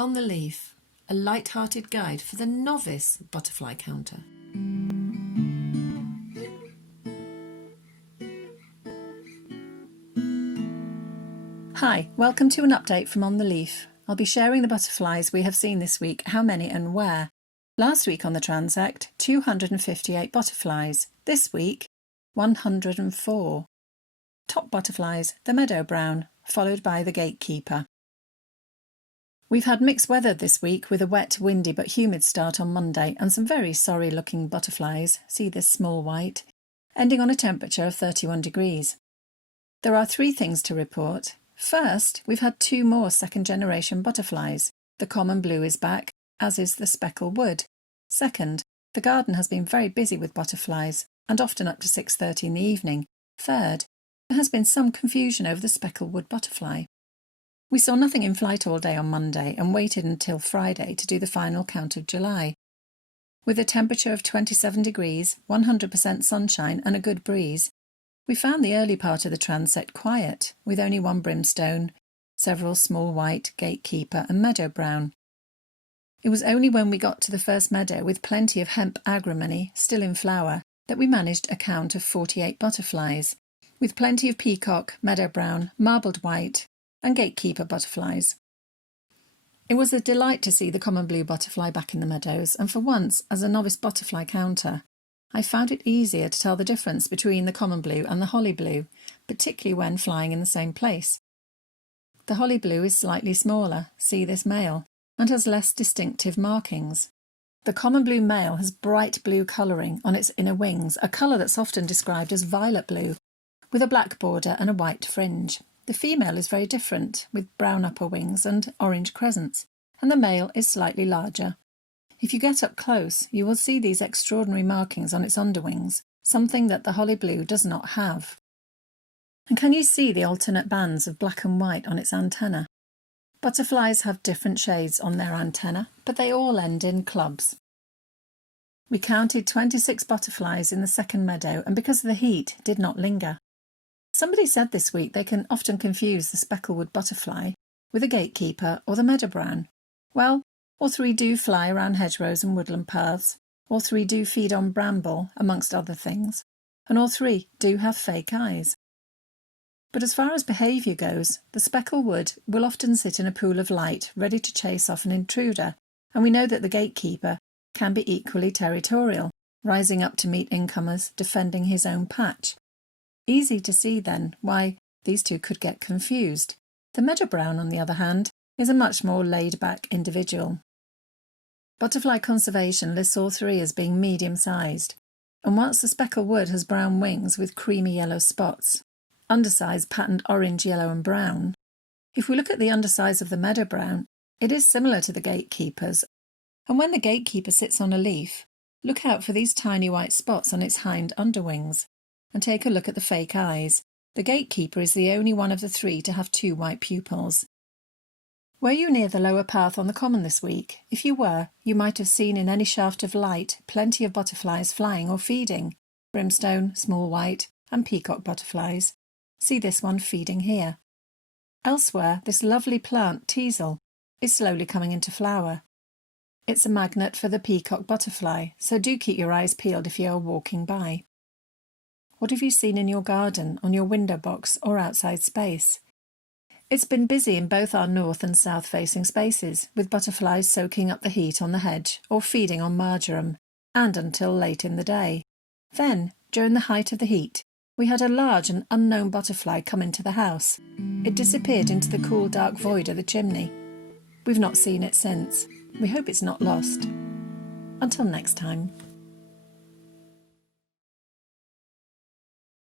On the Leaf, a light-hearted guide for the novice butterfly counter. Hi, welcome to an update from On the Leaf. I'll be sharing the butterflies we have seen this week, how many and where. Last week on the Transect, 258 butterflies. This week, 104. Top butterflies, the Meadow Brown, followed by the Gatekeeper. We've had mixed weather this week with a wet, windy but humid start on Monday and some very sorry looking butterflies, see this small white, ending on a temperature of 31 degrees. There are 3 things to report. First, we've had 2 more second generation butterflies. The common blue is back, as is the Speckled Wood. Second, the garden has been very busy with butterflies, and often up to 6:30 in the evening. Third, there has been some confusion over the Speckled Wood butterfly. We saw nothing in flight all day on Monday and waited until Friday to do the final count of July. With a temperature of 27 degrees, 100% sunshine and a good breeze, we found the early part of the transect quiet, with only 1 brimstone, several small white, Gatekeeper and Meadow Brown. It was only when we got to the first meadow with plenty of hemp agrimony still in flower that we managed a count of 48 butterflies, with plenty of peacock, Meadow Brown, marbled white and Gatekeeper butterflies. It was a delight to see the common blue butterfly back in the meadows, and for once, as a novice butterfly counter, I found it easier to tell the difference between the common blue and the holly blue, particularly when flying in the same place. The holly blue is slightly smaller, see this male, and has less distinctive markings. The common blue male has bright blue colouring on its inner wings, a colour that's often described as violet blue, with a black border and a white fringe. The female is very different, with brown upper wings and orange crescents, and the male is slightly larger. If you get up close, you will see these extraordinary markings on its underwings, something that the holly blue does not have. And can you see the alternate bands of black and white on its antenna? Butterflies have different shades on their antenna, but they all end in clubs. We counted 26 butterflies in the second meadow, and because of the heat, did not linger. Somebody said this week they can often confuse the Speckled Wood butterfly with a Gatekeeper or the Meadow Brown. Well, all 3 do fly around hedgerows and woodland paths, all 3 do feed on bramble, amongst other things, and all 3 do have fake eyes. But as far as behaviour goes, the Speckled Wood will often sit in a pool of light, ready to chase off an intruder, and we know that the Gatekeeper can be equally territorial, rising up to meet incomers, defending his own patch. Easy to see, then, why these 2 could get confused. The Meadow Brown, on the other hand, is a much more laid-back individual. Butterfly Conservation lists all 3 as being medium-sized, and whilst the Speckled Wood has brown wings with creamy yellow spots, undersize patterned orange, yellow and brown, if we look at the undersize of the Meadow Brown, it is similar to the Gatekeeper's, and when the Gatekeeper sits on a leaf, look out for these tiny white spots on its hind underwings. And take a look at the fake eyes. The Gatekeeper is the only one of the 3 to have 2 white pupils. Were you near the lower path on the common this week? If you were, you might have seen in any shaft of light plenty of butterflies flying or feeding. Brimstone, small white and peacock butterflies. See this one feeding here. Elsewhere, this lovely plant, teasel, is slowly coming into flower. It's a magnet for the peacock butterfly, so do keep your eyes peeled if you are walking by. What have you seen in your garden, on your window box or outside space? It's been busy in both our north and south facing spaces, with butterflies soaking up the heat on the hedge or feeding on marjoram, and until late in the day. Then, during the height of the heat, we had a large and unknown butterfly come into the house. It disappeared into the cool dark void of the chimney. We've not seen it since. We hope it's not lost. Until next time.